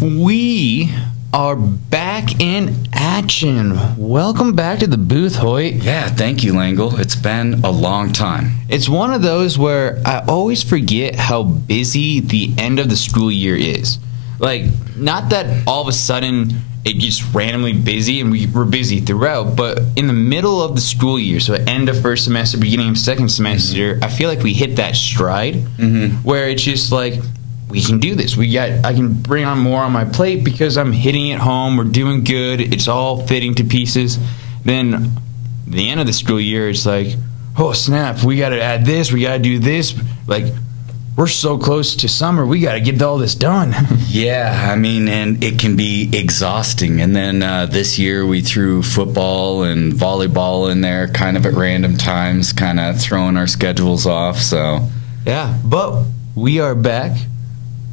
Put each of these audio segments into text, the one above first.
We are back in action. Welcome back to the booth, Hoyt. Yeah, thank you, Langle. It's been a long time. It's one of those where I always forget how busy the end of the school year is. Like, not that all of a sudden it gets randomly busy and we're busy throughout, but in the middle of the school year, so end of first semester, beginning of second semester, I feel like we hit that stride where it's just like, we can do this. I can bring on more on my plate because I'm hitting it home. We're doing good. It's all fitting to pieces. Then the end of the school year, it's like, oh snap, we got to add this. We got to do this. Like, we're so close to summer. We got to get all this done. Yeah, I mean, and it can be exhausting. And then this year we threw football and volleyball in there kind of at random times, kind of throwing our schedules off. So yeah, but we are back.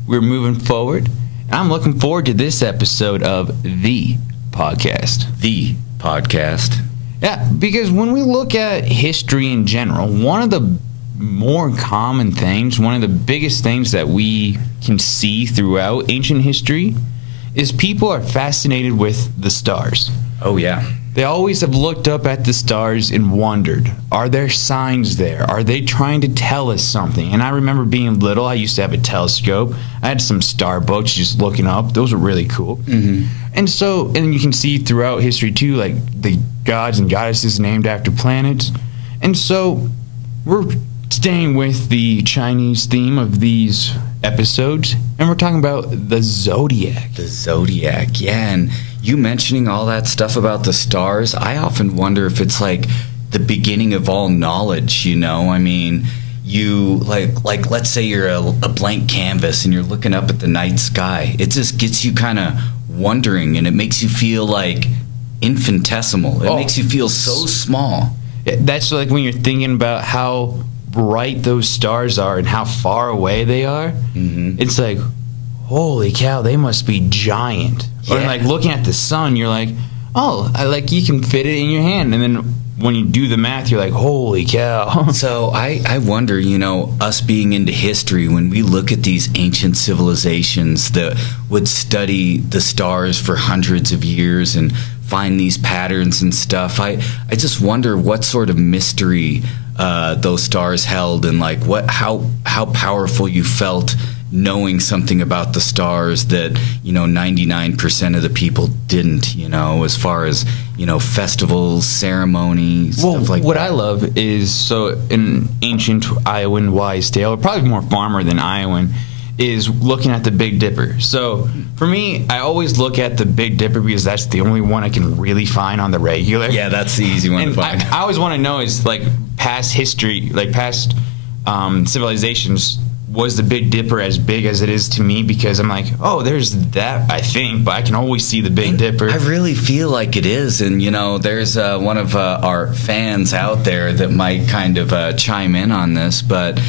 We're moving forward. And I'm looking forward to this episode of The Podcast. The Podcast. Yeah, because when we look at history in general, one of the more common things, one of the biggest things that we can see throughout ancient history is people are fascinated with the stars. Oh, yeah. They always have looked up at the stars and wondered, are there signs there? Are they trying to tell us something? And I remember being little, I used to have a telescope. I had some star books just looking up. Those were really cool. And so, and you can see throughout history too, like the gods and goddesses named after planets. And so we're staying with the Chinese theme of these episodes, and we're talking about the Zodiac. The Zodiac, yeah. And you mentioning all that stuff about the stars, I often wonder if it's like the beginning of all knowledge, you know? I mean, you, like let's say you're a blank canvas and you're looking up at the night sky. It just gets you kind of wondering, and it makes you feel like infinitesimal. It makes you feel so small. That's like when you're thinking about how bright those stars are and how far away they are. It's like, holy cow, they must be giant. Yeah. Or like looking at the sun, you're like, oh, like you can fit it in your hand. And then when you do the math, you're like, holy cow. So I wonder, you know, us being into history, when we look at these ancient civilizations that would study the stars for hundreds of years and find these patterns and stuff, I just wonder what sort of mystery those stars held, and like how powerful you felt knowing something about the stars that, you know, 99% of the people didn't, you know, as far as, you know, festivals, ceremonies, stuff like that. What I love is, so in ancient Iowan wise tale, or probably more farmer than Iowan, is looking at the Big Dipper. So for me, I always look at the Big Dipper because that's the only one I can really find on the regular. Yeah, that's the easy one to find. I always want to know is, like, past history, like past civilizations, was the Big Dipper as big as it is to me? Because I'm like, oh, there's that, I think, but I can always see the Big Dipper. I really feel like it is, and, you know, there's one of our fans out there that might kind of chime in on this, but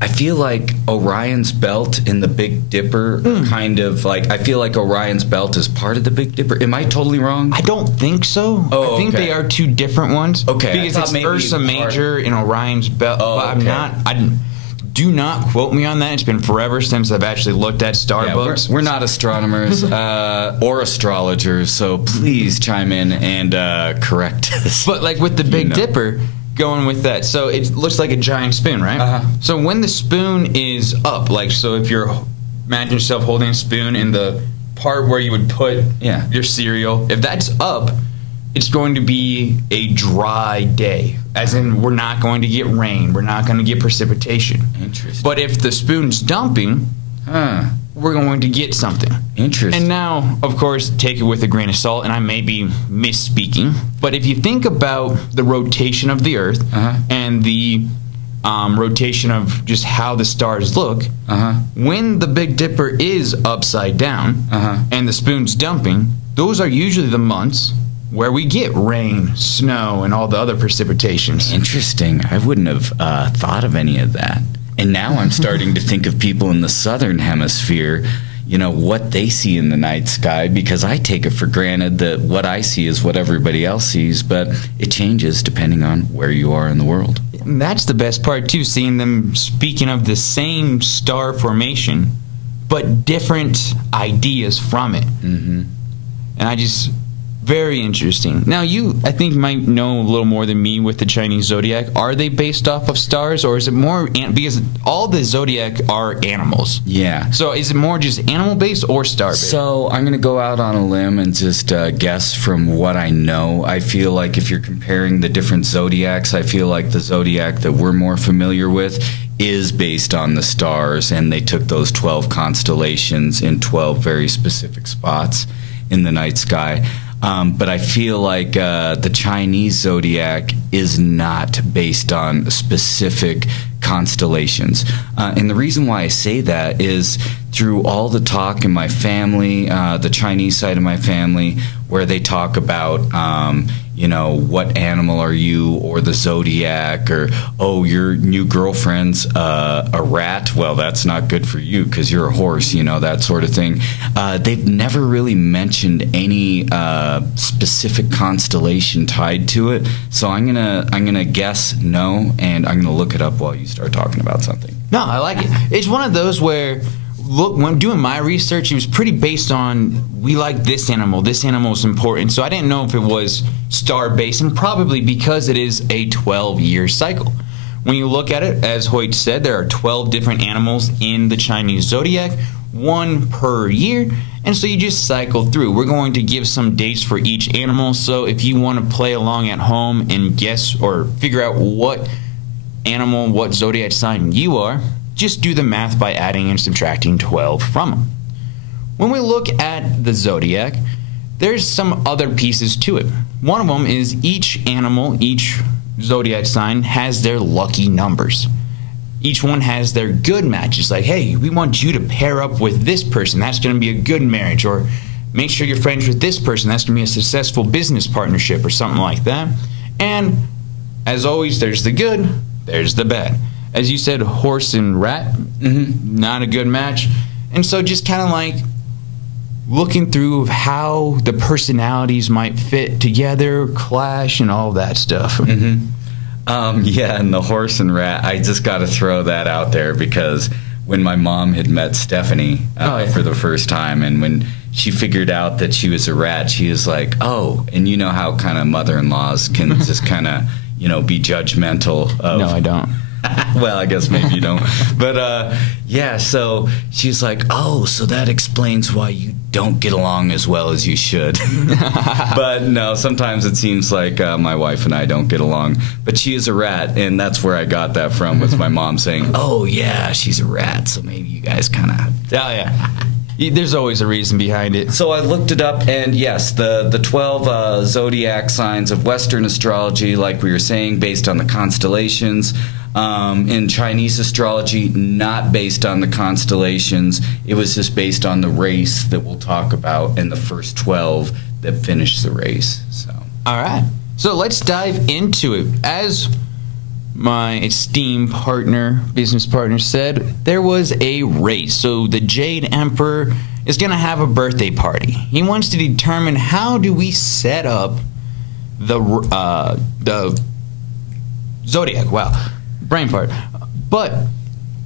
I feel like Orion's belt and the Big Dipper are kind of like, I feel like Orion's belt is part of the Big Dipper. Am I totally wrong? I don't think so. Oh, I think they are two different ones. Okay. Because it's Ursa Major and Orion's belt. Oh, but I'm not. Do not quote me on that. It's been forever since I've actually looked at star books. We're not astronomers or astrologers, so please chime in and correct us. But like with the Big Dipper, going with that, so it looks like a giant spoon, right? So when the spoon is up, like, so if you're, imagine yourself holding a spoon in the part where you would put your cereal, if that's up, it's going to be a dry day, as in we're not going to get rain, we're not going to get precipitation. Interesting. But if the spoon's dumping, we're going to get something. Interesting. And now, of course, take it with a grain of salt, and I may be misspeaking, but if you think about the rotation of the Earth and the rotation of just how the stars look, when the Big Dipper is upside down and the spoon's dumping, those are usually the months where we get rain, snow, and all the other precipitations. Interesting. I wouldn't have thought of any of that. And now I'm starting to think of people in the southern hemisphere, you know, what they see in the night sky, because I take it for granted that what I see is what everybody else sees, but it changes depending on where you are in the world. And that's the best part, too, seeing them, speaking of the same star formation, but different ideas from it. Mm-hmm. And I just, very interesting. Now, you, I think, might know a little more than me with the Chinese Zodiac. Are they based off of stars, or is it more, because all the Zodiac are animals. Yeah. So is it more just animal-based or star-based? So I'm going to go out on a limb and just guess from what I know. I feel like if you're comparing the different Zodiacs, I feel like the Zodiac that we're more familiar with is based on the stars, and they took those 12 constellations in 12 very specific spots in the night sky. But I feel like the Chinese Zodiac is not based on specific constellations. And the reason why I say that is through all the talk in my family, the Chinese side of my family, where they talk about, you know, what animal are you, or the Zodiac, or, oh, your new girlfriend's a rat. Well, that's not good for you because you're a horse, you know, that sort of thing. They've never really mentioned any specific constellation tied to it. So I'm gonna guess no, and I'm gonna look it up while you start talking about something. No, I like it. It's one of those where, look, when doing my research, it was pretty based on, we like this animal is important. So I didn't know if it was star-based, and probably because it is a 12-year cycle. When you look at it, as Hoyt said, there are 12 different animals in the Chinese Zodiac, one per year, and so you just cycle through. We're going to give some dates for each animal, so if you want to play along at home and guess or figure out what animal, what zodiac sign you are, just do the math by adding and subtracting 12 from them. When we look at the zodiac, there's some other pieces to it. One of them is each animal, each zodiac sign has their lucky numbers. Each one has their good matches, like, hey, we want you to pair up with this person, that's going to be a good marriage, or make sure you're friends with this person, that's going to be a successful business partnership, or something like that. And as always, there's the good, there's the bad. As you said, horse and rat, not a good match. And so just kind of like looking through how the personalities might fit together, clash, and all that stuff. Yeah, and the horse and rat, I just got to throw that out there because when my mom had met Stephanie for the first time, and when she figured out that she was a rat, she was like, oh, and you know how kind of mother-in-laws can just kind of, you know, be judgmental of... No, I don't. Well, I guess maybe you don't. But, yeah, so she's like, oh, so that explains why you don't get along as well as you should. But, no, sometimes it seems like my wife and I don't get along. But she is a rat, and that's where I got that from, was my mom saying, oh, yeah, she's a rat, so maybe you guys kind of... Oh, yeah. There's always a reason behind it. So I looked it up, and yes, the 12 zodiac signs of Western astrology, like we were saying, based on the constellations. In Chinese astrology, not based on the constellations. It was just based on the race that we'll talk about, and the first 12 that finished the race. So. All right. So let's dive into it. As my esteemed partner, business partner said, there was a race. So the Jade Emperor is going to have a birthday party. He wants to determine how do we set up the Zodiac. Wow. Brain fart. But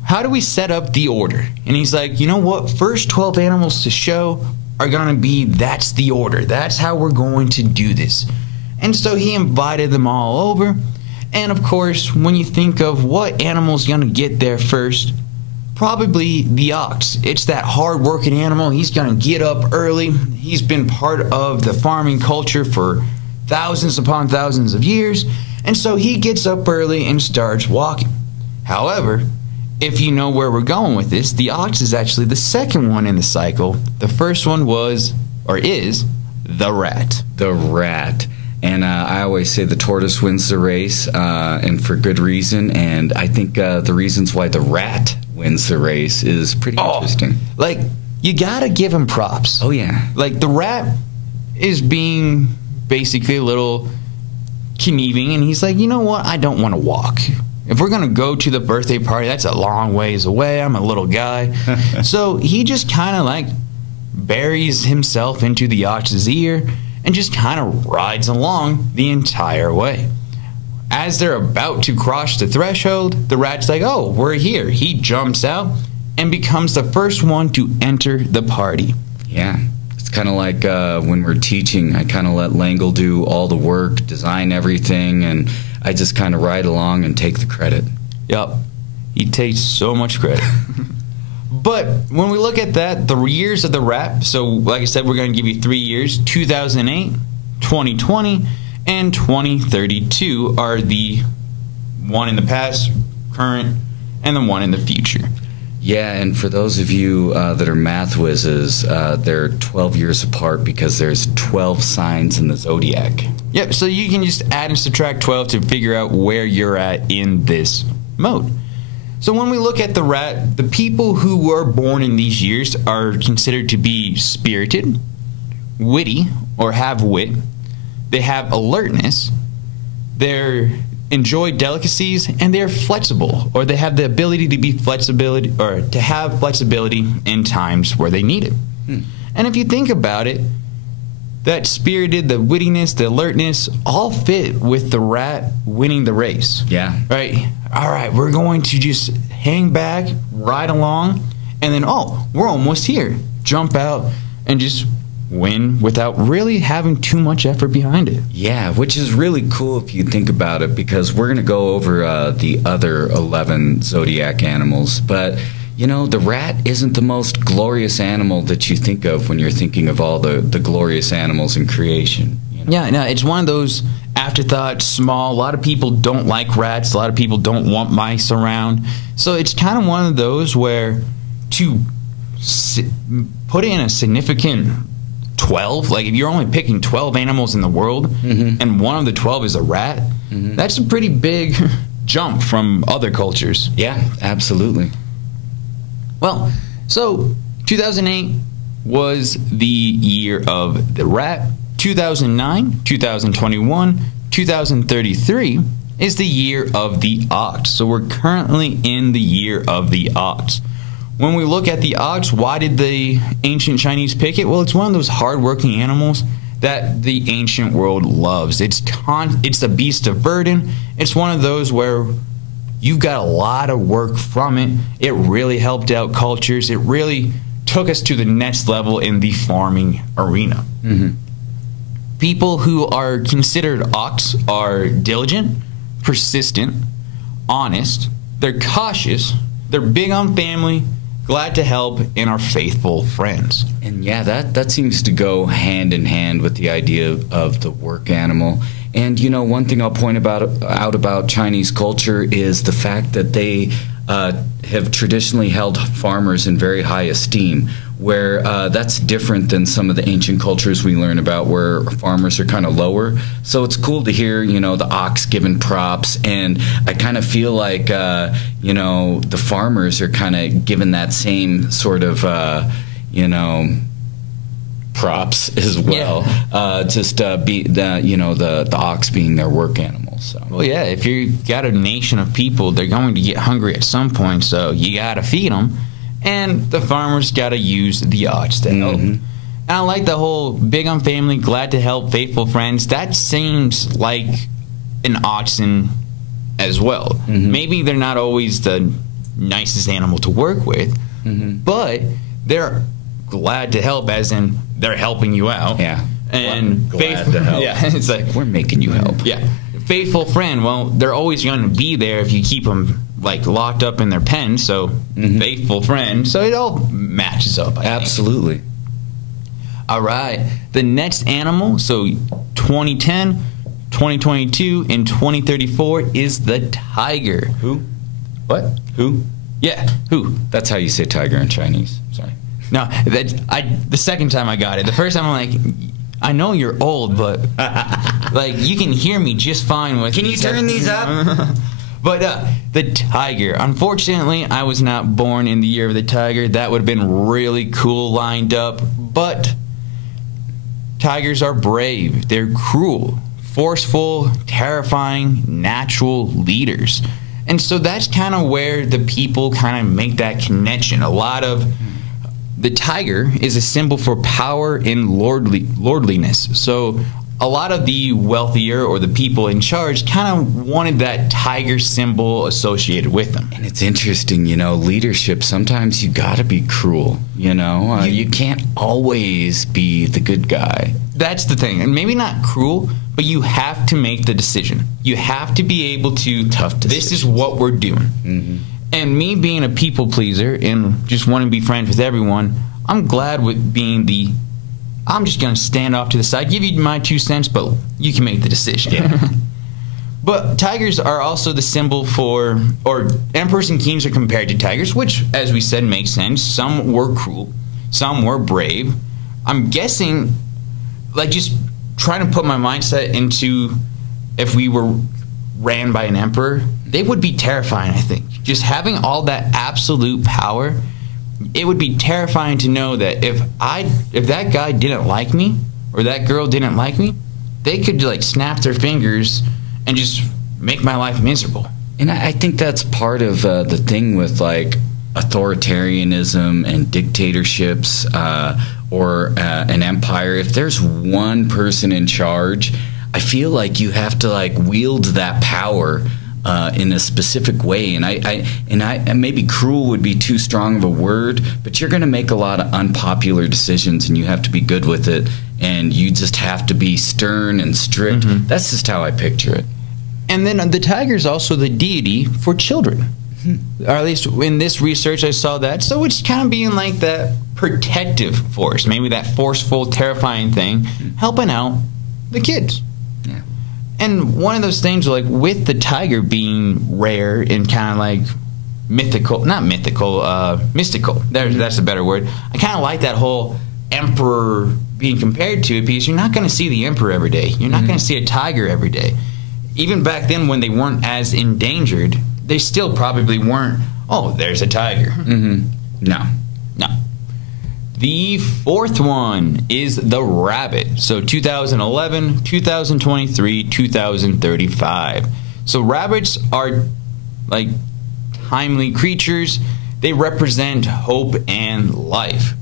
how do we set up the order? And he's like, you know what? First 12 animals to show are going to be, that's the order. That's how we're going to do this. And so he invited them all over. And of course, when you think of what animal's going to get there first, probably the ox. It's that hard-working animal. He's going to get up early. He's been part of the farming culture for thousands upon thousands of years. And so he gets up early and starts walking. However, if you know where we're going with this, the ox is actually the second one in the cycle. The first one was, or is, the rat. The rat. And I always say the tortoise wins the race, and for good reason. And I think the reasons why the rat wins the race is pretty interesting. Like, you gotta give him props. Oh, yeah. Like, the rat is being basically a little conniving, and he's like, you know what, I don't want to walk. If we're going to go to the birthday party, that's a long ways away. I'm a little guy. So he just kind of like buries himself into the ox's ear and just kind of rides along the entire way. As they're about to cross the threshold, the rat's like, oh, we're here. He jumps out, and becomes the first one to enter the party. Yeah. It's kind of like when we're teaching, I kind of let Langle do all the work, design everything, and I just kind of ride along and take the credit. Yup. He takes so much credit. But when we look at that, the years of the rat, so like I said, we're going to give you 3 years. 2008, 2020, and 2032 are the one in the past, current, and the one in the future. Yeah, and for those of you that are math whizzes, they're 12 years apart because there's 12 signs in the Zodiac. Yep, so you can just add and subtract 12 to figure out where you're at in this mode. So when we look at the rat, the people who were born in these years are considered to be spirited, witty, or have wit. They have alertness. They enjoy delicacies, and they're flexible, or they have the ability to be flexibility, or to have flexibility in times where they need it. And if you think about it, that spirited, the wittiness, the alertness, all fit with the rat winning the race. Yeah. Right? All right, we're going to just hang back, ride along, and then, oh, we're almost here. Jump out and just win without really having too much effort behind it. Yeah, which is really cool if you think about it, because we're going to go over the other 11 Zodiac animals. But, you know, the rat isn't the most glorious animal that you think of when you're thinking of all the glorious animals in creation. You know? Yeah, no, it's one of those afterthoughts, small. A lot of people don't like rats. A lot of people don't want mice around. So it's kind of one of those where to put in a significant 12, like if you're only picking 12 animals in the world, and one of the 12 is a rat, that's a pretty big jump from other cultures. Yeah, absolutely. Well, so 2008 was the year of the rat. 2009, 2021, 2033 is the year of the ox. So we're currently in the year of the ox. When we look at the ox, why did the ancient Chinese pick it? Well, it's one of those hardworking animals that the ancient world loves. It's a beast of burden. It's one of those where you got a lot of work from it. It really helped out cultures. It really took us to the next level in the farming arena. People who are considered ox are diligent, persistent, honest, they're cautious, they're big on family, glad to help, and are faithful friends. And yeah, that seems to go hand in hand with the idea of the work animal. And you know, one thing I'll point out about Chinese culture is the fact that they have traditionally held farmers in very high esteem, where that's different than some of the ancient cultures we learn about where farmers are kind of lower. So it's cool to hear, you know, the ox given props, and I kind of feel like, you know, the farmers are kind of given that same sort of, you know, props as well. Be the, you know, the ox being their work animal. So. Well, yeah, if you've got a nation of people, they're going to get hungry at some point, so you got to feed them. And the farmers got to use the ox to help. And I like the whole big on family, glad to help, faithful friends. That seems like an oxen as well. Maybe they're not always the nicest animal to work with, but they're glad to help, as in they're helping you out. Yeah. And glad to help. Yeah, it's like, we're making you help. Yeah. Faithful friend, well, they're always going to be there if you keep them like locked up in their pen. So faithful friend, so it all matches up, I Absolutely. think. All right, the next animal, so 2010, 2022, and 2034 is the tiger. Who? What? Who? Yeah, who? That's how you say tiger in Chinese. Sorry. No, the second time I got it. The first time I'm like, I know you're old, but like you can hear me just fine with. Can you turn these up? But the tiger. Unfortunately, I was not born in the year of the tiger. That would have been really cool lined up. But tigers are brave. They're cruel, forceful, terrifying, natural leaders. And so that's kind of where the people kind of make that connection. A lot of the tiger is a symbol for power and lordliness. So a lot of the wealthier or the people in charge kind of wanted that tiger symbol associated with them. And it's interesting, leadership, sometimes you gotta be cruel, you can't always be the good guy. That's the thing. And maybe not cruel, but you have to make the decision. You have to be able to, tough decisions. This is what we're doing. Mm-hmm. And me being a people pleaser and just wanting to be friends with everyone, I'm glad with being I'm just going to stand off to the side, give you my 2 cents, but you can make the decision. Yeah. But tigers are also the symbol or emperors and kings are compared to tigers, which, as we said, makes sense. Some were cruel, some were brave. I'm guessing, just trying to put my mindset into if we were ran by an emperor, they would be terrifying, I think. Just having all that absolute power, it would be terrifying to know that if that guy didn't like me or that girl didn't like me, they could snap their fingers and just make my life miserable. And I think that's part of the thing with authoritarianism and dictatorships or an empire. If there's one person in charge, I feel like you have to wield that power in a specific way, and maybe cruel would be too strong of a word, but you're going to make a lot of unpopular decisions, and you have to be good with it, and you just have to be stern and strict. Mm-hmm. That's just how I picture it. And then the tiger is also the deity for children, or at least in this research I saw that. So it's kind of being that protective force, maybe that forceful, terrifying thing, helping out the kids. And one of those things, with the tiger being rare and kind of mystical. That's a better word. I kind of like that whole emperor being compared to it, because you're not going to see the emperor every day. You're not going to see a tiger every day. Even back then, when they weren't as endangered, they still probably weren't, oh, there's a tiger. Mm-hmm. No. The fourth one is the rabbit. So 2011, 2023, 2035. So rabbits are timely creatures. They represent hope and life,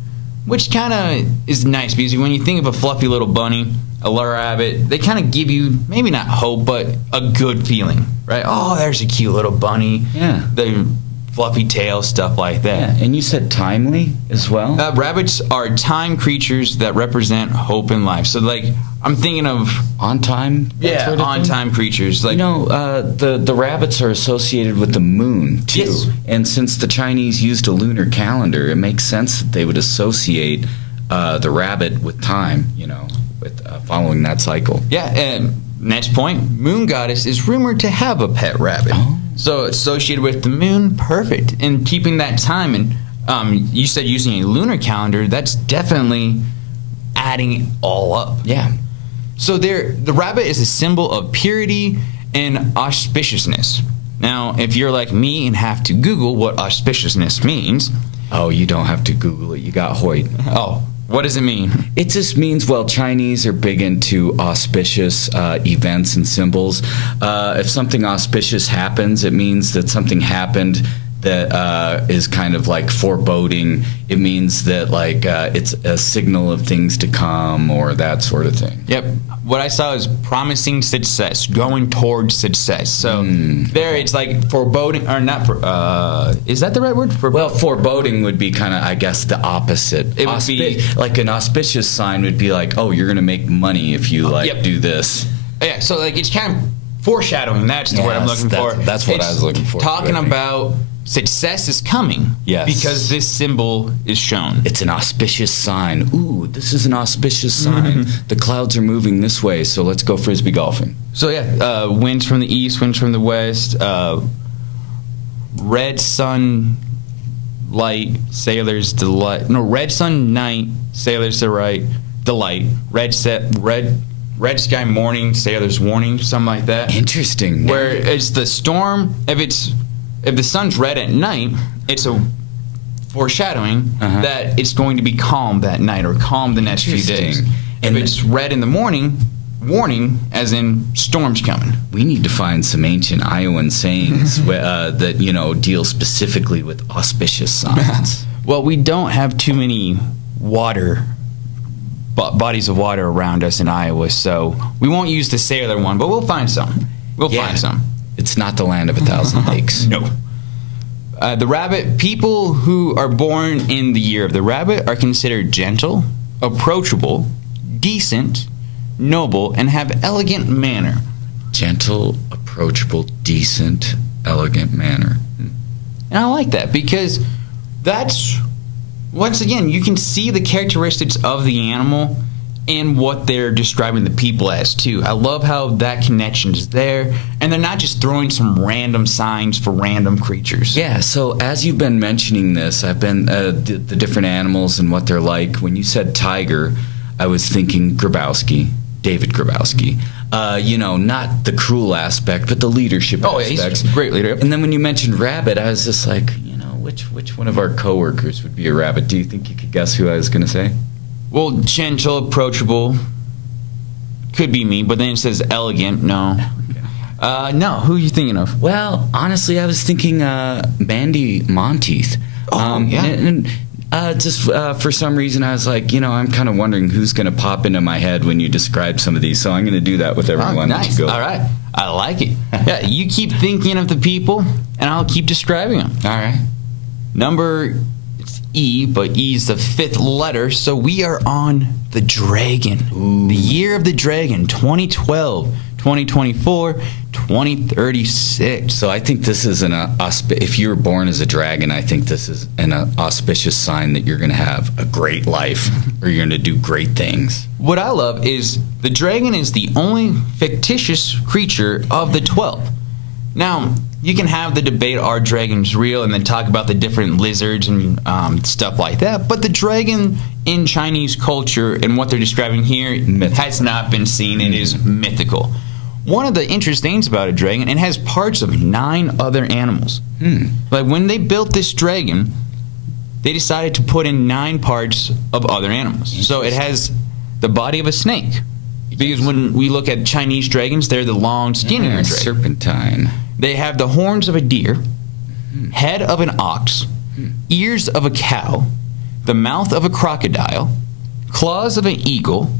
which kind of is nice, because when you think of a fluffy little bunny, a rabbit, they kind of give you maybe not hope, but a good feeling, right? Oh, there's a cute little bunny. Yeah. The fluffy tail, stuff like that. Yeah, and you said timely as well? Rabbits are time creatures that represent hope in life. So, I'm thinking of... On time? Yeah, sort of on time creatures. The rabbits are associated with the moon, too. Yes. And since the Chinese used a lunar calendar, it makes sense that they would associate the rabbit with time, with following that cycle. Yeah, and next point, moon goddess is rumored to have a pet rabbit. Oh. So associated with the moon, perfect. And keeping that time, and you said using a lunar calendar, that's definitely adding it all up. Yeah. So the rabbit is a symbol of purity and auspiciousness. Now, if you're like me and have to Google what auspiciousness means... Oh, you don't have to Google it. You got Hoyt. Oh, what does it mean? It just means, Chinese are big into auspicious events and symbols. If something auspicious happens, it means that something happened that is kind of foreboding. It means that it's a signal of things to come, or that sort of thing. Yep. What I saw is promising success, going towards success. So there it's foreboding, or not, is that the right word? Foreboding would be kind of, I guess, the opposite. It would be an auspicious sign would be oh, you're going to make money if you do this. Yeah, so it's kind of foreshadowing. That's the word I'm looking for. That's what I was looking for. Talking about success is coming. Yes. Because this symbol is shown. It's an auspicious sign. Ooh, this is an auspicious sign. The clouds are moving this way, so let's go frisbee golfing. So yeah, winds from the east, winds from the west, red sun light, sailors delight. No, red sun night, sailors delight. Red sky morning, sailors warning, something like that. Interesting. Where it's the storm, if the sun's red at night, it's a foreshadowing that it's going to be calm that night, or calm the next few days. If it's red in the morning, warning, as in storms coming. We need to find some ancient Iowan sayings that deal specifically with auspicious signs. Well, we don't have too many water bodies of water around us in Iowa, so we won't use the sailor one, but we'll find some. We'll find some. It's not the land of a thousand lakes. No. The rabbit, people who are born in the year of the rabbit are considered gentle, approachable, decent, noble, and have elegant manner. Gentle, approachable, decent, elegant manner. And I like that because that's, once again, you can see the characteristics of the animal and what they're describing the people as, too. I love how that connection is there, and they're not just throwing some random signs for random creatures. Yeah, so as you've been mentioning this, I've been, the different animals and what they're like. When you said tiger, I was thinking Grabowski, David Grabowski. You know, not the cruel aspect, but the leadership aspects. He's a great leader. And then when you mentioned rabbit, I was just like, you know, which one of our coworkers would be a rabbit? Do you think you could guess who I was going to say? Well, gentle, approachable, could be me, but then it says elegant. No. No, who are you thinking of? Well, honestly, I was thinking Mandy Monteith. Yeah. And just for some reason, I was like, you know, I'm kind of wondering who's going to pop into my head when you describe some of these. So I'm going to do that with everyone. Nice. All right. I like it. Yeah, you keep thinking of the people, and I'll keep describing them. All right. Number, it's E, but E is the 5th letter, so we are on the dragon. Ooh. The year of the dragon, 2012, 2024, 2036. So I think this is if you were born as a dragon, I think this is an auspicious sign that you're going to have a great life or you're going to do great things. What I love is the dragon is the only fictitious creature of the 12. Now, you can have the debate, are dragons real, and then talk about the different lizards and stuff like that, but the dragon in Chinese culture and what they're describing here has not been seen. It is mythical. One of the interesting things about a dragon, it has parts of 9 other animals. Like when they built this dragon, they decided to put in 9 parts of other animals. So it has the body of a snake. Because when we look at Chinese dragons, they're the long, skinnier dragon. Serpentine. They have the horns of a deer, head of an ox, ears of a cow, the mouth of a crocodile, claws of an eagle,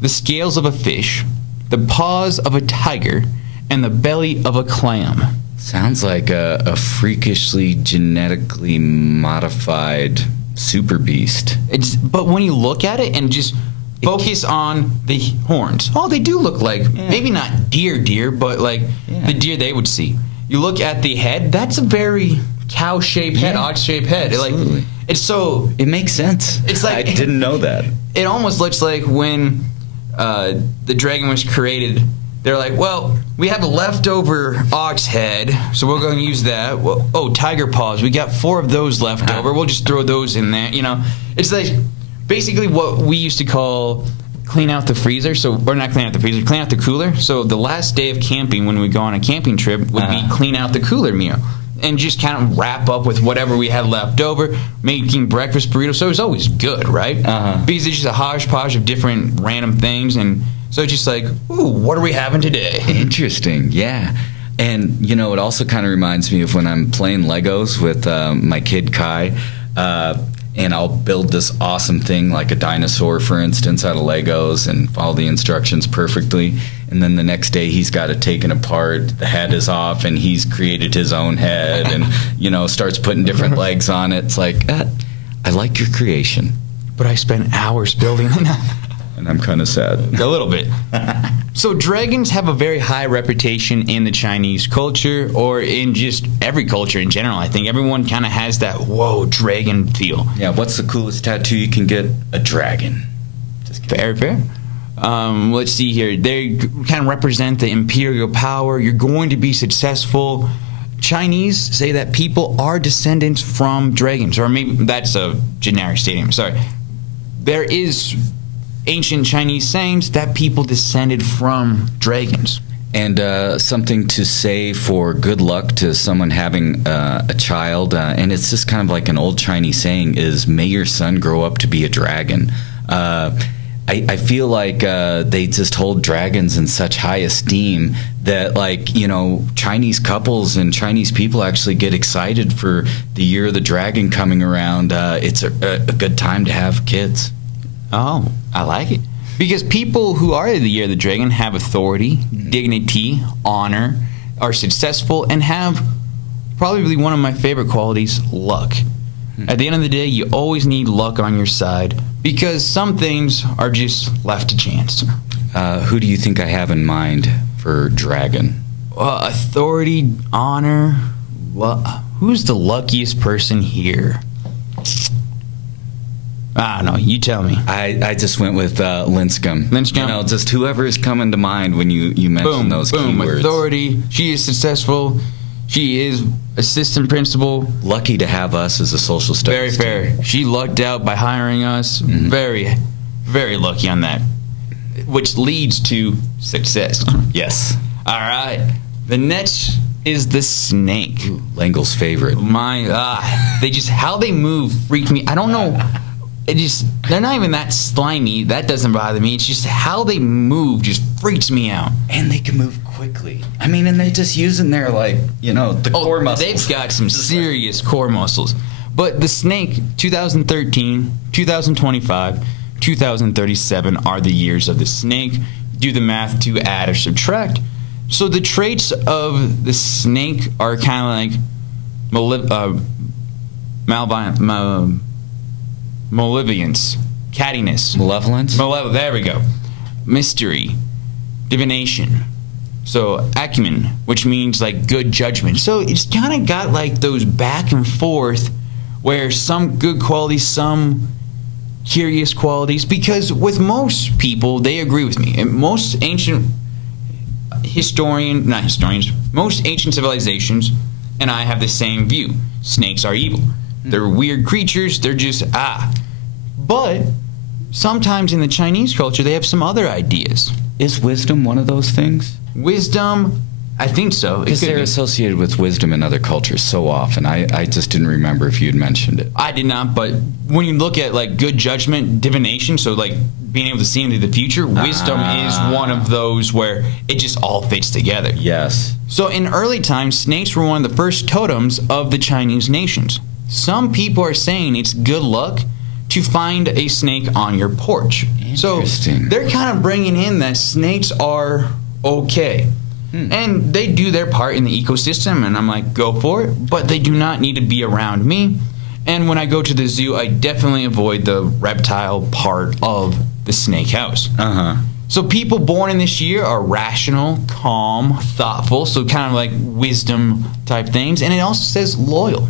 the scales of a fish, the paws of a tiger, and the belly of a clam. Sounds like a freakishly genetically modified super beast. But when you look at it and just focus on the horns, they do look like, maybe not deer, but like the deer they would see. You look at the head, that's a very cow-shaped head, ox-shaped head. Absolutely. It makes sense. It's like, I didn't know that. It almost looks like when the dragon was created, they're like, well, we have a leftover ox head, so we're going to use that. Well, tiger paws, we got 4 of those left over. We'll just throw those in there. You know, it's like basically what we used to call clean out the freezer. Or not clean out the freezer, clean out the cooler. So the last day of camping when we go on a camping trip would be clean out the cooler meal. And just kind of wrap up with whatever we had left over, making breakfast burritos. So it was always good, right? Because it's just a hodgepodge of different random things. And so it's just like, ooh, what are we having today? Interesting, yeah. And, you know, it also kind of reminds me of when I'm playing Legos with my kid Kai. And I'll build this awesome thing like a dinosaur, for instance, out of Legos and follow the instructions perfectly. And then the next day he's got it taken apart, the head is off, and he's created his own head and, you know, starts putting different legs on it. It's like, I like your creation. But I spent hours building it. And I'm kind of sad. A little bit. So dragons have a very high reputation in the Chinese culture, or in just every culture in general. I think everyone kind of has that, whoa, dragon feel. Yeah, what's the coolest tattoo you can get? A dragon. Just kidding. Fair. Let's see here. They kind of represent the imperial power. You're going to be successful. Chinese say that people are descendants from dragons, or maybe that's a generic statement. Sorry. There is ancient Chinese sayings that people descended from dragons. And something to say for good luck to someone having a child, and it's just kind of like an old Chinese saying, is may your son grow up to be a dragon. I feel like they just hold dragons in such high esteem that, like, you know, Chinese couples and Chinese people actually get excited for the year of the dragon coming around. It's a good time to have kids. Oh, I like it. Because people who are the year of the dragon have authority, dignity, honor, are successful, and have probably one of my favorite qualities, luck. At the end of the day, you always need luck on your side because some things are just left to chance. Who do you think I have in mind for dragon? Authority, honor. Who's the luckiest person here? I don't know. You tell me. I just went with Linscomb. Linscomb? You know, just whoever is coming to mind when you mention those keywords. Authority. She is successful. She is assistant principal. Lucky to have us as a social studies Very fair. She lucked out by hiring us. Very, very lucky on that. Which leads to success. Yes. All right. The next is the snake. Ooh, Langel's favorite. They just, how they move freak me. I don't know. They're not even that slimy. That doesn't bother me. It's just how they move just freaks me out. And they can move quickly. I mean, and they're just using their, the core muscles. They've got some serious core muscles. But the snake, 2013, 2025, 2037 are the years of the snake. Do the math to add or subtract. So the traits of the snake are kind of like malevolence, cattiness. Malevolence? There we go. Mystery, divination. So acumen, which means like good judgment. So it's kind of got like those back and forth where some good qualities, some curious qualities. Because with most people, they agree with me. And most ancient most ancient civilizations and I have the same view. Snakes are evil. They're weird creatures. They're just, But sometimes in the Chinese culture, they have some other ideas. Is wisdom one of those things? Wisdom, I think so. Because they're associated with wisdom in other cultures so often. I just didn't remember if you had mentioned it. I did not, but when you look at like good judgment, divination, so like being able to see into the future, wisdom is one of those where it just all fits together. Yes. So in early times, snakes were one of the first totems of the Chinese nations. Some people are saying it's good luck to find a snake on your porch. So they're kind of bringing in that snakes are okay. And they do their part in the ecosystem, and I'm like, go for it. But they do not need to be around me. And when I go to the zoo, I definitely avoid the reptile part of the snake house. So people born in this year are rational, calm, thoughtful, so kind of like wisdom type things. And it also says loyal.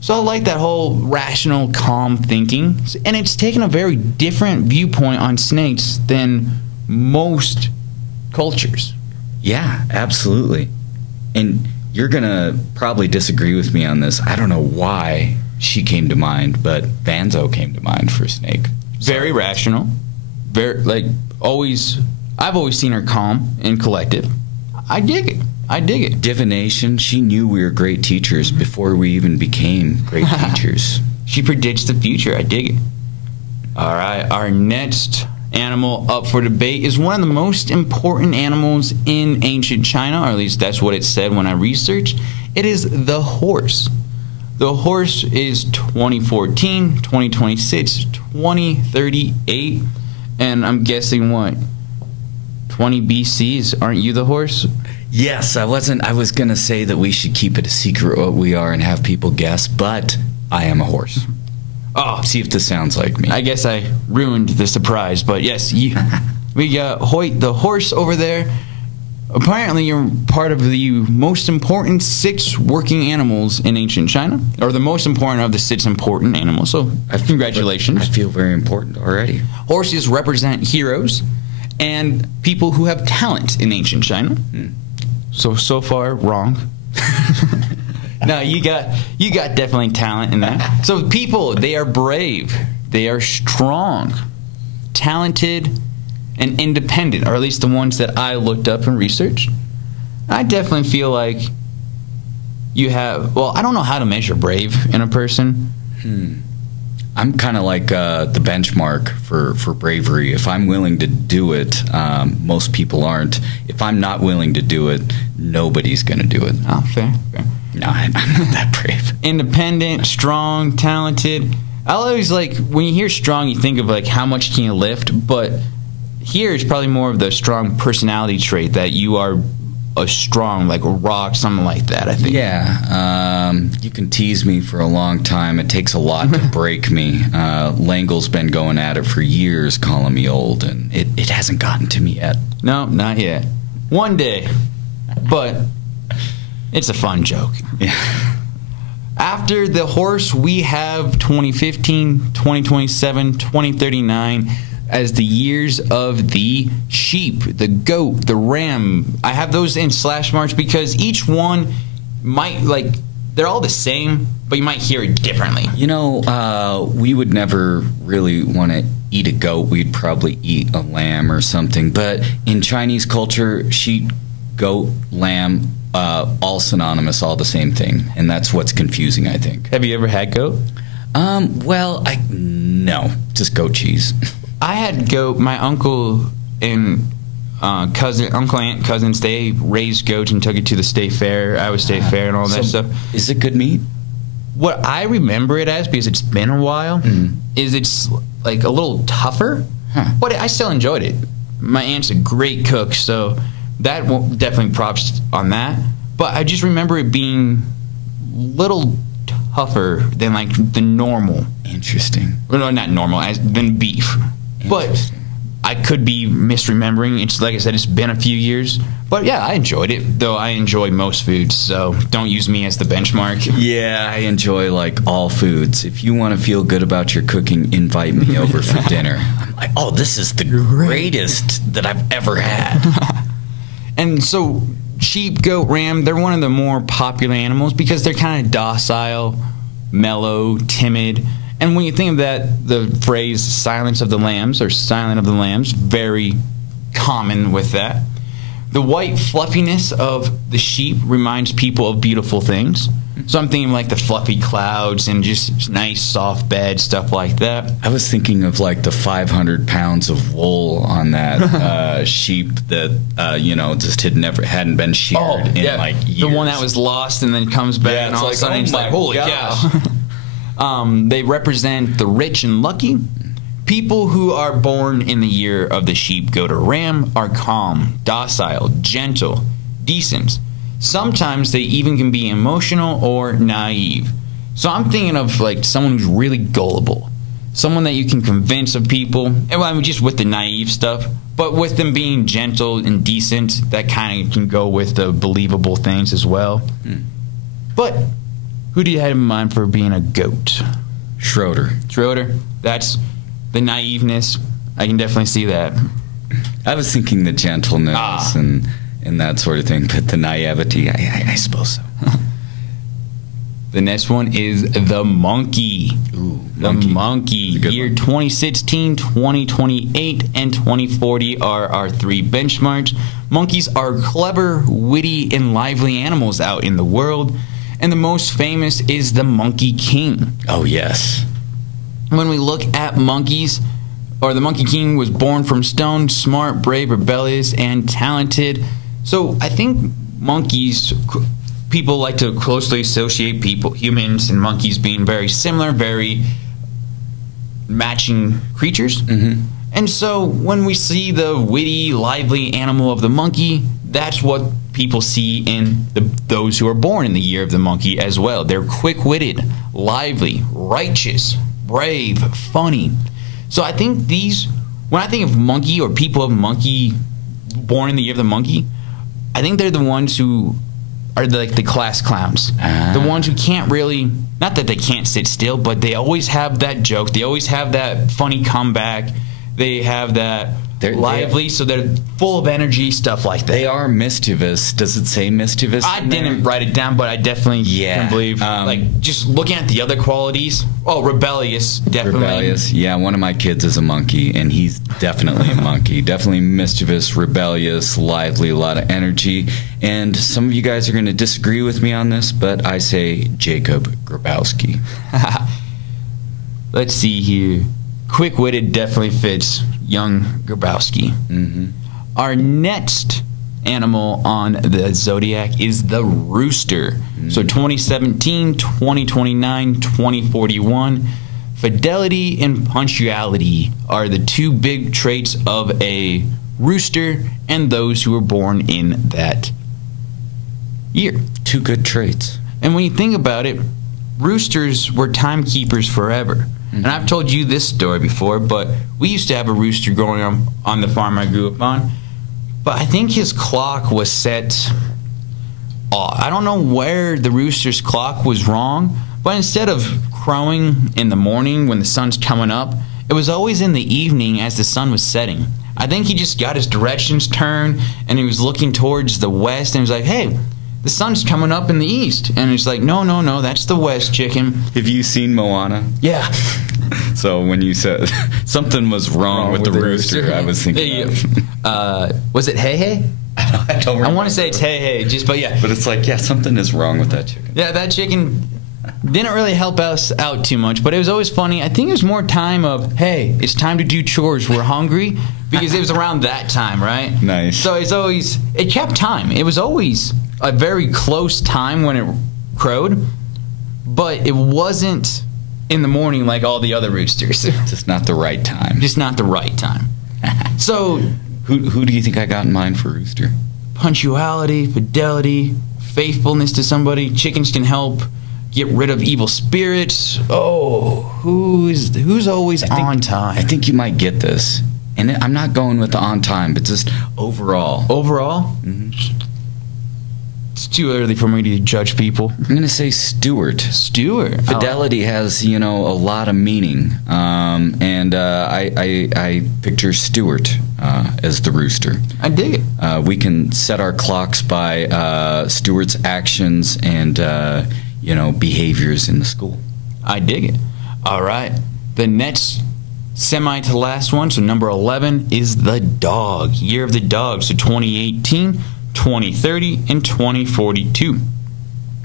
So I like that whole rational, calm thinking. And it's taken a very different viewpoint on snakes than most cultures. Yeah, absolutely. And you're going to probably disagree with me on this. I don't know why she came to mind, but Vanzo came to mind for snake. Very rational. Very, always. I've always seen her calm and collective. I dig it. I dig it. Divination. She knew we were great teachers before we even became great teachers. She predicts the future. I dig it. All right. Our next animal up for debate is one of the most important animals in ancient China, or at least that's what it said when I researched. It is the horse. The horse is 2014, 2026, 2038, and I'm guessing what? 20 BCs. Aren't you the horse? Yes, I was going to say that we should keep it a secret what we are and have people guess, but I am a horse. Oh, see if this sounds like me. I guess I ruined the surprise, but yes, we got Hoyt, the horse over there. Apparently, you're part of the most important 6 working animals in ancient China, or the most important of the 6 important animals. So, congratulations. I feel very important already. Horses represent heroes and people who have talent in ancient China. So far, wrong. No, you got definitely talent in that. So people, they are brave, they are strong, talented, and independent, or at least the ones that I looked up and researched. I definitely feel like you have, well, I don't know how to measure brave in a person. I'm kind of like the benchmark for bravery. If I'm willing to do it, most people aren't. If I'm not willing to do it, nobody's going to do it. Oh, fair. No, I'm not that brave. Independent, strong, talented. I always like when you hear strong, you think of like how much can you lift, but here it's probably more of the strong personality trait that you are a strong, like a rock, something like that, I think. Yeah, you can tease me for a long time. It takes a lot to break me. Langel's been going at it for years, calling me old, and it hasn't gotten to me yet. No, not yet. One day. But it's a fun joke. Yeah. After the horse, we have 2015, 2027, 2039 as the years of the sheep, the goat, the ram. I have those in slash marks because each one might, like, they're all the same, but you might hear it differently. You know, we would never really want to eat a goat. We'd probably eat a lamb or something. But in Chinese culture, sheep, goat, lamb, all synonymous, all the same thing. And that's what's confusing, I think. Have you ever had goat? Well, no, just goat cheese. I had goat. My uncle and uncle, aunt, cousins, they raised goats and took it to the state fair, Iowa State Fair, and all that stuff. Is it good meat? What I remember it as, because it's been a while, is it's like a little tougher, but I still enjoyed it. My aunt's a great cook, so that definitely props on that. But I just remember it being a little tougher than like the normal. Interesting. Well, no, not normal, than beef. But I could be misremembering. It's like I said, it's been a few years. But yeah, I enjoyed it, though I enjoy most foods, so don't use me as the benchmark. Yeah, I enjoy like all foods. If you want to feel good about your cooking, invite me over for dinner. I'm like, oh, this is the greatest that I've ever had. And so sheep, goat, ram, they're one of the more popular animals because they're kind of docile, mellow, timid. And when you think of that, the phrase silence of the lambs or silent of the lambs, very common with that. The white fluffiness of the sheep reminds people of beautiful things. So I'm thinking like the fluffy clouds and just nice soft bed, stuff like that. I was thinking of like the 500 pounds of wool on that sheep that you know, just hadn't been sheared in like years. The one that was lost and then comes back, and all of a sudden it's like, holy cow. They represent the rich and lucky. People who are born in the year of the sheep, goat, or ram are calm, docile, gentle, decent. Sometimes they even can be emotional or naive. So I'm thinking of like someone who's really gullible. Someone that you can convince of people. And well, I mean, just with the naive stuff. But with them being gentle and decent, that kind of can go with the believable things as well. But who do you have in mind for being a goat? Schroeder. Schroeder. That's the naiveness. I can definitely see that. I was thinking the gentleness and that sort of thing, but the naivety, I suppose so. The next one is the monkey. Ooh, the monkey. Year 2016, 2028, and 2040 are our three benchmarks. Monkeys are clever, witty, and lively animals out in the world. And the most famous is the Monkey King. Oh, yes. When we look at monkeys, or the Monkey King was born from stone, smart, brave, rebellious, and talented. So I think monkeys, people like to closely associate humans and monkeys being very similar, very matching creatures. And so when we see the witty, lively animal of the monkey, that's what people see in those who are born in the year of the monkey as well. They're quick-witted, lively, righteous, brave, funny. So I think when I think of monkey or people of monkey born in the year of the monkey, I think they're the ones who are like the class clowns. The ones who can't really, not that they can't sit still, but they always have that joke. They always have that funny comeback. They have that lively, so they're full of energy, stuff like that. They are mischievous. Does it say mischievous? I didn't write it down, but I definitely can believe. Like, just looking at the other qualities. Oh, rebellious, definitely. Rebellious. Yeah, one of my kids is a monkey, and he's definitely a monkey. Definitely mischievous, rebellious, lively, a lot of energy. And some of you guys are going to disagree with me on this, but I say Jacob Grabowski. Let's see here. Quick-witted definitely fits young Grabowski. Our next animal on the Zodiac is the rooster. So 2017, 2029, 2041. fidelity and punctuality are the two big traits of a rooster and those who were born in that year. Two good traits. And when you think about it, roosters were timekeepers forever. And I've told you this story before, but we used to have a rooster growing up on the farm I grew up on. But I think his clock was set off. I don't know where the rooster's clock was wrong, but instead of crowing in the morning when the sun's coming up, it was always in the evening as the sun was setting. I think he just got his directions turned, and he was looking towards the west, and he was like, hey, the sun's coming up in the east. And it's like, no, that's the west, chicken. Have you seen Moana? Yeah. So when you said something was wrong with the rooster, I was thinking was it Hey Hey? I don't remember. I want to say it's Hey Hey, but yeah. But it's like, yeah, something is wrong with that chicken. Yeah, that chicken didn't really help us out too much, but it was always funny. I think it was more time of, hey, it's time to do chores. We're hungry, because it was around that time, right? Nice. So it kept time. It was always a very close time when it crowed, but it wasn't in the morning like all the other roosters. Just not the right time. Just not the right time. So who do you think I got in mind for rooster? Punctuality, fidelity, faithfulness to somebody. Chickens can help get rid of evil spirits. Oh, who's always on time? I think you might get this. And I'm not going with the on time, but just overall. Overall? Mm-hmm. It's too early for me to judge people. I'm going to say Stewart. Stewart. Fidelity has, a lot of meaning. And I picture Stewart as the rooster. I dig it. We can set our clocks by Stewart's actions and, behaviors in the school. I dig it. All right. The next semi to last one, so number 11, is the dog. Year of the dog, so 2018, 2030, and 2042.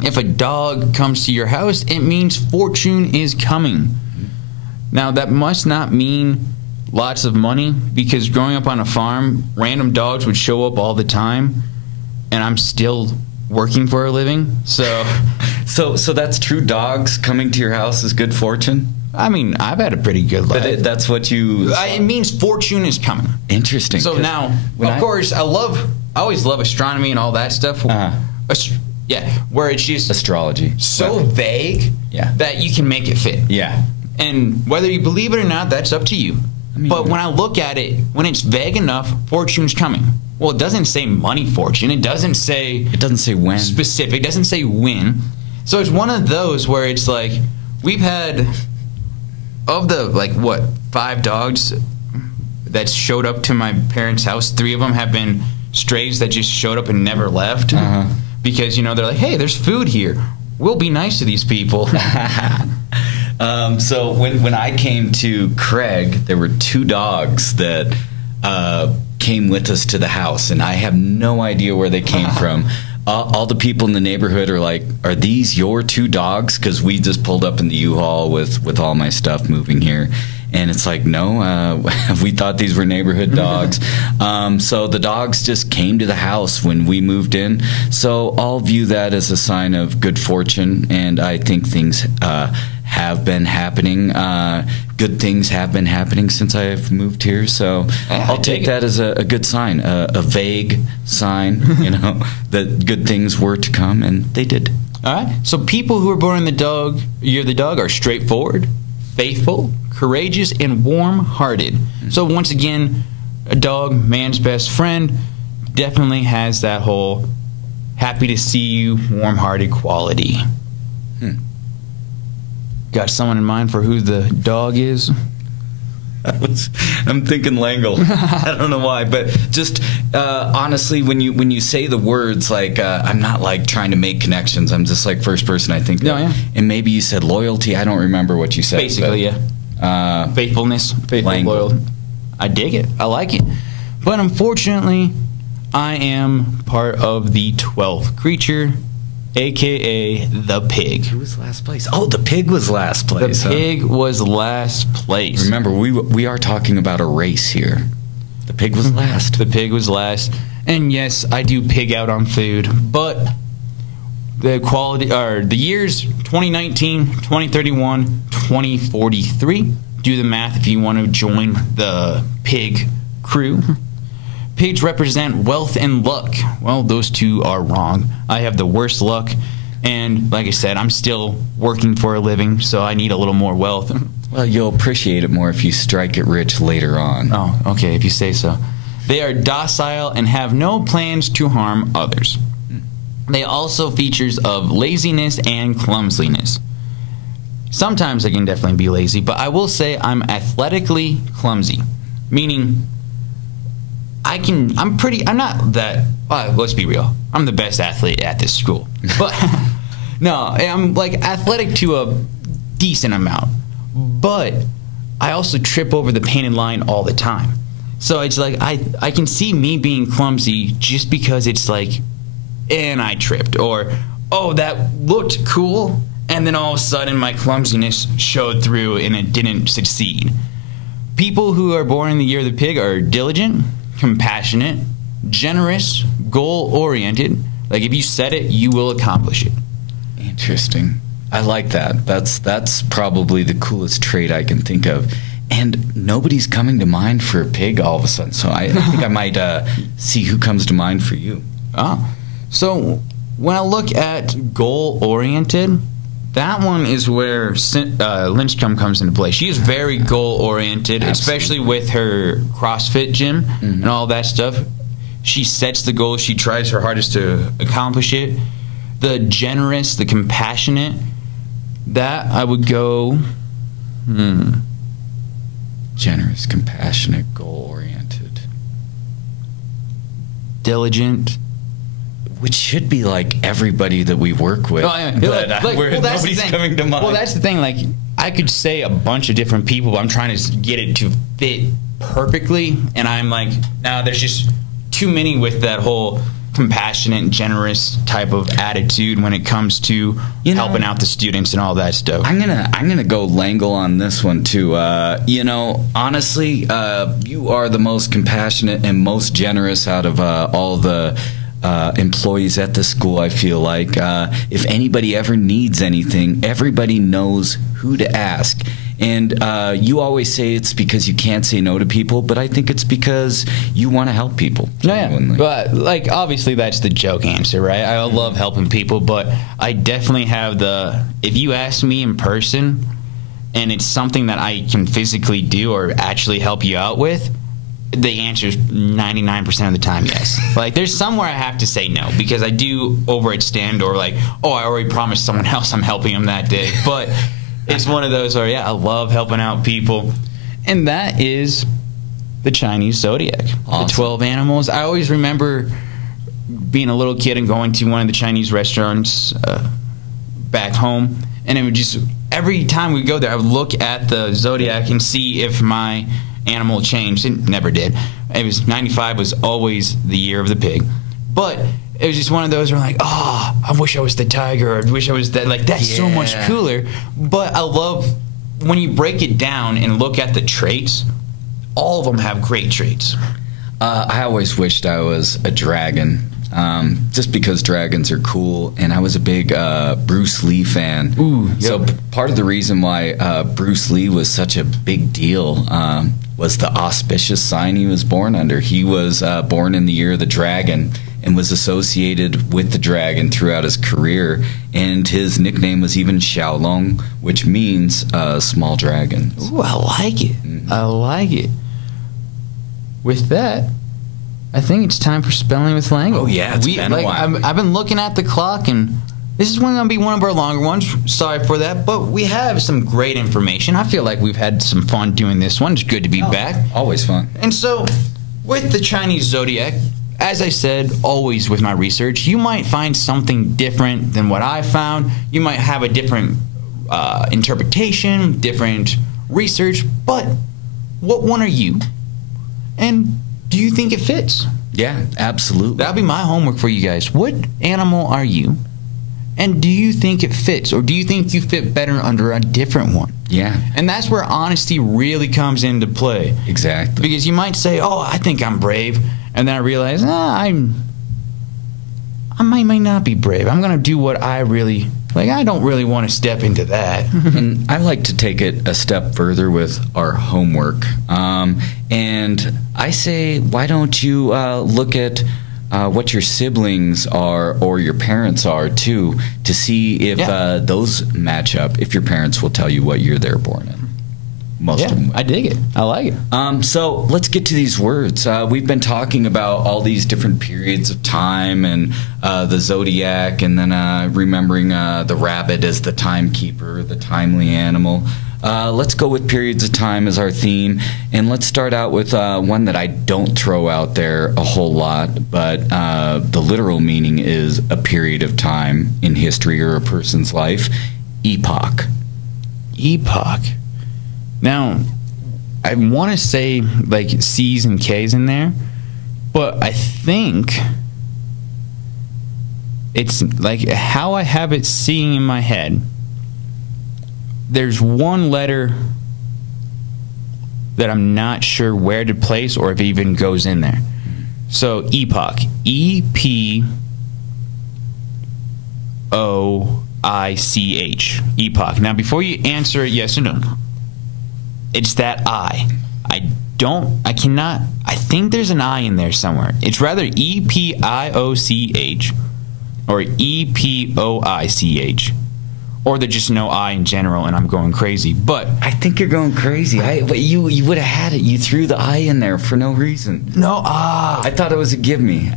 If a dog comes to your house, it means fortune is coming. Now, that must not mean lots of money, because growing up on a farm, random dogs would show up all the time, and I'm still working for a living, so... So that's true. Dogs coming to your house is good fortune? I mean, I've had a pretty good life. But that's what you... It means fortune is coming. Interesting. So now, of course, I always love astronomy and all that stuff. Yeah, where it's just... Astrology. So vague that you can make it fit. Yeah. And whether you believe it or not, that's up to you. But when I look at it, when it's vague enough, fortune's coming. Well, it doesn't say money fortune. It doesn't say when. Specific. It doesn't say when. So it's one of those where it's like, we've had, of the, 5 dogs that showed up to my parents' house, 3 of them have been strays that just showed up and never left. Because, they're like, hey, there's food here. We'll be nice to these people. So when I came to Craig, there were 2 dogs that came with us to the house, and I have no idea where they came from. All the people in the neighborhood are like, are these your 2 dogs? Because we just pulled up in the U-Haul with all my stuff moving here. And it's like, no, we thought these were neighborhood dogs. So the dogs just came to the house when we moved in. So I'll view that as a sign of good fortune, and I think things have been happening. Good things have been happening since I have moved here. So I'll take that as a good sign, a vague sign, that good things were to come, and they did. All right. So people who are born in the year of the dog are straightforward, faithful, courageous, and warm-hearted. So once again, a dog, man's best friend, definitely has that whole happy to see you, warm-hearted quality. Got someone in mind for who the dog is? I'm thinking Langle. I don't know why, but just honestly, when you say the words, I'm not trying to make connections. I'm just first person I think. And maybe you said loyalty. I don't remember what you said. Basically, yeah. Faithfulness, loyal. I dig it. I like it. But unfortunately, I am part of the 12th creature, a.k.a. the pig. Who was last place? Oh, the pig was last place. The pig was last place. Remember, we are talking about a race here. The pig was last. The pig was last. And yes, I do pig out on food, but the quality, or the years 2019, 2031, 2043. Do the math if you want to join the pig crew. Pigs represent wealth and luck. Well, those two are wrong. I have the worst luck, and like I said, I'm still working for a living, so I need a little more wealth. Well, you'll appreciate it more if you strike it rich later on. Oh, okay, if you say so. They are docile and have no plans to harm others. They also features of laziness and clumsiness. Sometimes I can definitely be lazy, but I will say I'm athletically clumsy. Meaning, I'm not that, let's be real, I'm the best athlete at this school. But, no, I'm like athletic to a decent amount. But I also trip over the painted line all the time. So it's like, I can see me being clumsy just because it's like, and I tripped. Or, oh, that looked cool. And then all of a sudden my clumsiness showed through and it didn't succeed. People who are born in the year of the pig are diligent, compassionate, generous, goal-oriented. Like if you set it, you will accomplish it. Interesting. I like that. That's probably the coolest trait I can think of. And nobody's coming to mind for a pig all of a sudden. So I think I might see who comes to mind for you. So when I look at goal-oriented, that one is where Lynchcomb comes into play. She is very goal-oriented, especially with her CrossFit gym and all that stuff. She sets the goal. She tries her hardest to accomplish it. The generous, the compassionate, that I would go... Generous, compassionate, goal-oriented. Diligent. Which should be like everybody that we work with. Nobody's coming to mind. Well, that's the thing. Like, I could say a bunch of different people, but I'm trying to get it to fit perfectly. And I'm like, no, there's just too many with that whole compassionate, generous type of attitude when it comes to helping out the students and all that stuff. I'm gonna go Langle on this one too. Honestly, you are the most compassionate and most generous out of all the employees at the school. I feel like if anybody ever needs anything, everybody knows who to ask. And you always say it's because you can't say no to people, but I think it's because you want to help people. Yeah, but like obviously that's the joke answer, right? I love helping people, but I definitely have if you ask me in person and it's something that I can physically do or actually help you out with, the answer is 99% of the time yes. Like there's somewhere I have to say no because I do overextend or like, oh, I already promised someone else I'm helping them that day. But it's one of those where, yeah, I love helping out people. And that is the Chinese Zodiac. Awesome. The 12 animals. I always remember being a little kid and going to one of the Chinese restaurants back home. And it would just, every time we go there, I would look at the Zodiac and see if my animal changed. It never did. It was 95 was always the year of the pig. But it was just one of those where like, oh, I wish I was the tiger, or I wish I was that. Like, that's so much cooler. But I love when you break it down and look at the traits, all of them have great traits. I always wished I was a dragon, just because dragons are cool, and I was a big Bruce Lee fan. Ooh, yep. So part of the reason why Bruce Lee was such a big deal was the auspicious sign he was born under. He was born in the year of the dragon and was associated with the dragon throughout his career, and his nickname was even Xiaolong, which means small dragons. Ooh, I like it. I like it. With that, I think it's time for Spelling with Langle. Oh yeah, it's been a while. I've been looking at the clock, and this is going to be one of our longer ones. Sorry for that, but we have some great information. I feel like we've had some fun doing this one. It's good to be back. Always fun. And so, with the Chinese Zodiac, as I said, always with my research, you might find something different than what I found. You might have a different interpretation, different research, but what one are you? And do you think it fits? Yeah, absolutely. That'll be my homework for you guys. What animal are you? And do you think it fits? Or do you think you fit better under a different one? Yeah. And that's where honesty really comes into play. Exactly. Because you might say, oh, I think I'm brave. And then I realize, I might not be brave. I'm going to do what I really Like, I don't really want to step into that. And I like to take it a step further with our homework. And I say, why don't you look at what your siblings are or your parents are, too, to see if those match up, if your parents will tell you what year they're born in. Most of them. I dig it. I like it. So let's get to these words. We've been talking about all these different periods of time and the Zodiac, and then remembering the rabbit as the timekeeper, the timely animal. Let's go with periods of time as our theme, and let's start out with one that I don't throw out there a whole lot, but the literal meaning is a period of time in history or a person's life. Epoch. Epoch. Now, I want to say like C's and K's in there, but I think it's like how I have it seeing in my head. There's one letter that I'm not sure where to place or if it even goes in there. So epoch, E-P-O-I-C-H, epoch. Now, before you answer it yes or no, it's that I think there's an I in there somewhere. It's rather E-P-I-O-C-H or E-P-O-I-C-H. Or there's just no I in general, and I'm going crazy. But I think you're going crazy. But you would have had it. You threw the I in there for no reason. No, I thought it was a give me.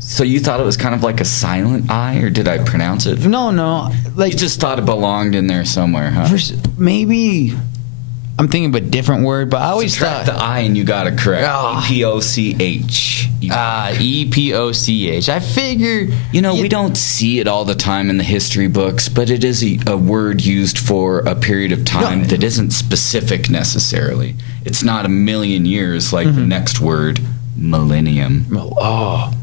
So you thought it was kind of like a silent I, or did I pronounce it? No. Like, you just thought it belonged in there somewhere, huh? Maybe I'm thinking of a different word, but I always Subtract thought the I and you got it correct. E-P-O-C-H. E-P-O-C-H. I figure... You know, we don't see it all the time in the history books, but it is a word used for a period of time that isn't specific necessarily. It's not a million years like the next word, millennium. Oh.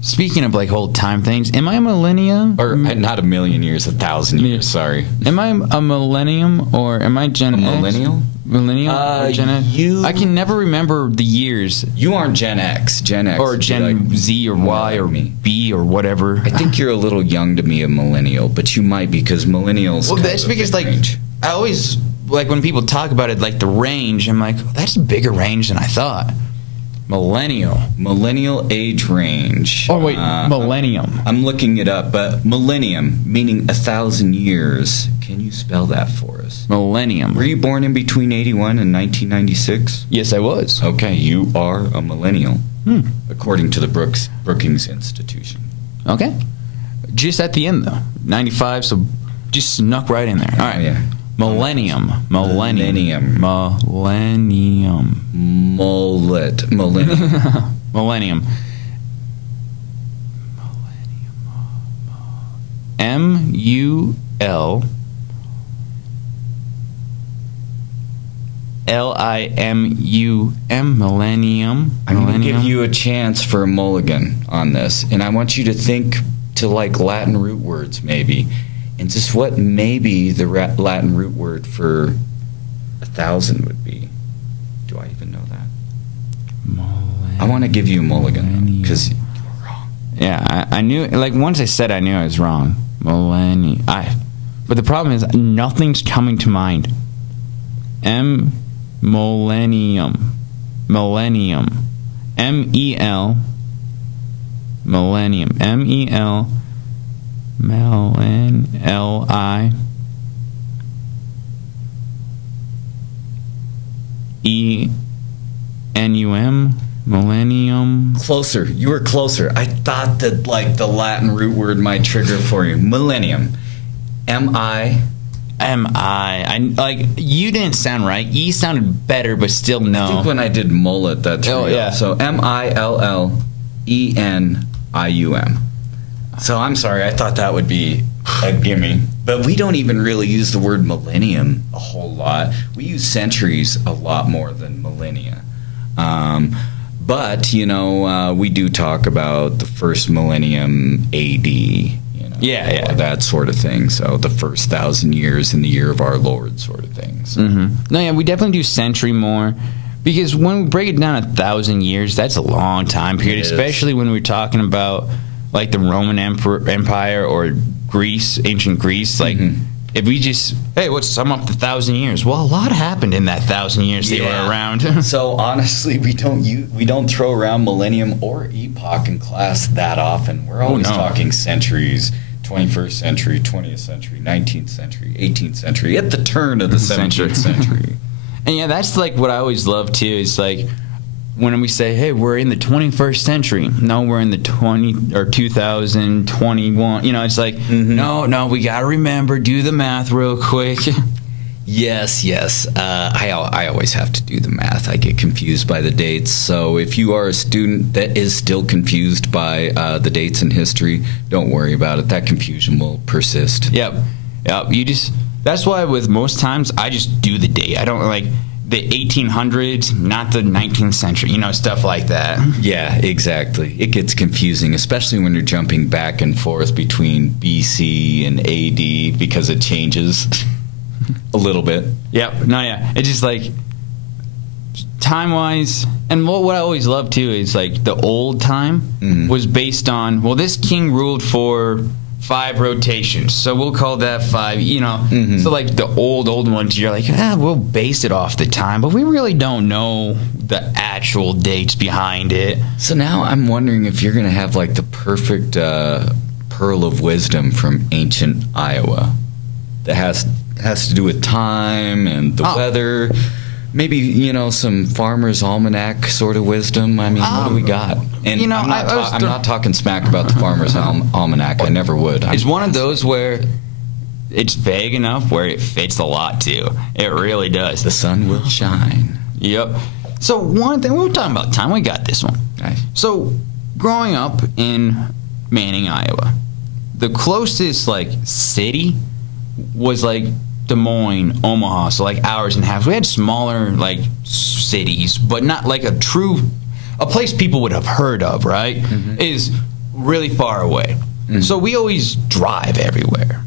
Speaking of like old time things, am I a millennium? Or not a million years, 1,000 years, sorry. Am I a millennium or am I Gen X? Millennial? Millennial or Gen X? I can never remember the years. You aren't Gen X. Gen X. Or Gen Z or Y or B or whatever. I think you're a little young to be a millennial, but you might be because millennials... Well, that's because like, I always, like when people talk about it, like the range, I'm like, oh, that's a bigger range than I thought. Millennial age range. Oh, wait, millennium. I'm looking it up, but millennium, meaning 1,000 years. Can you spell that for us? Millennium. Were you born in between 81 and 1996? Yes, I was. Okay, you are a millennial, according to the Brookings Institution. Okay. Just at the end, though. 95, so just snuck right in there. All right. Yeah. Millennium. Mullet. Millennium. M-U-L-L-I-M-U-M. Millennium. I'm going to give you a chance for a mulligan on this, and I want you to think to like Latin root words maybe. And just what maybe the Latin root word for 1,000 would be. Do I even know that? I want to give you a mulligan because you were wrong. Yeah, I knew. Like once I said, I knew I was wrong. Millennium. But the problem is nothing's coming to mind. Millennium. M-E-L. Millennium. M-E-L. M-L-I-E-N-U-M. Millennium. Closer. You were closer. I thought that like the Latin root word might trigger for you. Millennium. M-I. Like you didn't sound right. E sounded better, but still no. I think when I did mullet, that's real. Yeah. So M-I-L-L-E-N-I-U-M. So I'm sorry, I thought that would be a gimme. But we don't even really use the word millennium a whole lot. We use centuries a lot more than millennia. But, you know, we do talk about the first millennium A.D., Yeah. that sort of thing. So the first 1,000 years in the year of our Lord sort of things. No, yeah, we definitely do century more. Because when we break it down 1,000 years, that's a long time period, especially when we're talking about like the Roman Empire or Greece, ancient Greece, like if we just, hey, let's sum up the 1,000 years. Well, a lot happened in that 1,000 years they were around. So honestly, we don't throw around millennium or epoch in class that often. We're always talking centuries. 21st century, 20th century, 19th century, 18th century, at the turn of the 17th century. And yeah, that's like what I always love too. It's like when we say, hey, we're in the 21st century. No, we're in the 2021. You know, it's like, no, we got to remember, do the math real quick. Yes. I always have to do the math. I get confused by the dates. So if you are a student that is still confused by the dates in history, don't worry about it. That confusion will persist. Yep. That's why with most times I just do the date. I don't like the 1800s, not the 19th century, stuff like that. Yeah, exactly. It gets confusing, especially when you're jumping back and forth between BC and AD because it changes. A little bit. Yep. No, yeah. It's just like time-wise, and what I always love too is like the old time was based on, well, this king ruled for 5 rotations, so we'll call that 5. So like the old ones, you're like, we'll base it off the time, but we really don't know the actual dates behind it. So now I'm wondering if you're gonna have like the perfect pearl of wisdom from ancient Iowa that has to do with time and the weather. Maybe, some farmer's almanac sort of wisdom. I mean, what do we got? And I'm not talking smack about the farmer's almanac. I never would. It's one of those where it's vague enough where it fits a lot, too. It really does. The sun will shine. Yep. So one thing, we were talking about time. We got this one. Nice. So growing up in Manning, Iowa, the closest, city was, Des Moines, Omaha, so hours and a half. We had smaller cities, but not a place people would have heard of, right? Is really far away. So we always drive everywhere.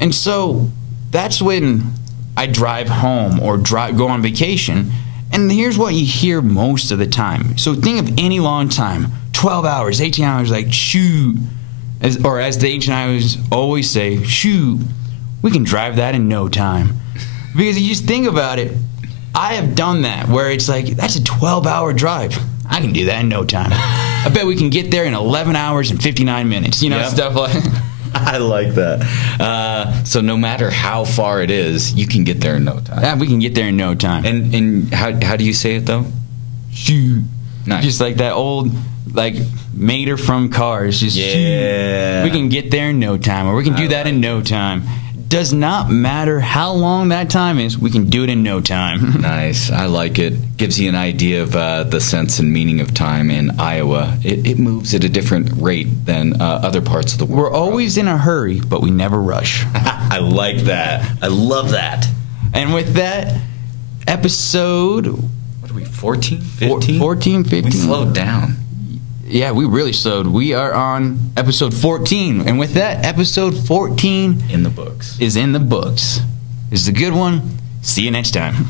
And so that's when I drive home or go on vacation, and here's what you hear most of the time. So think of any long time, 12 hours, 18 hours, shoot. As the ancient Iowans always say, shoot. We can drive that in no time. Because you just think about it, I have done that where it's that's a 12-hour drive. I can do that in no time. I bet we can get there in 11 hours and 59 minutes. Stuff like I like that. So no matter how far it is, you can get there in no time. Yeah, we can get there in no time. And how do you say it, though? Shoot. Nice. Just like that old, Mater from Cars. Just shoot. We can get there in no time, or we can do that in no time. Does not matter how long that time is, we can do it in no time. Nice. I like it. Gives you an idea of the sense and meaning of time in Iowa. It moves at a different rate than other parts of the world. We're always in a hurry, but we never rush. I like that. I love that. And with that, episode... What are we, 14? 15? 14, 15. We slowed down. Yeah, we really slowed. We are on episode 14. And with that, episode 14... In the books. Is in the books. This is a good one. See you next time.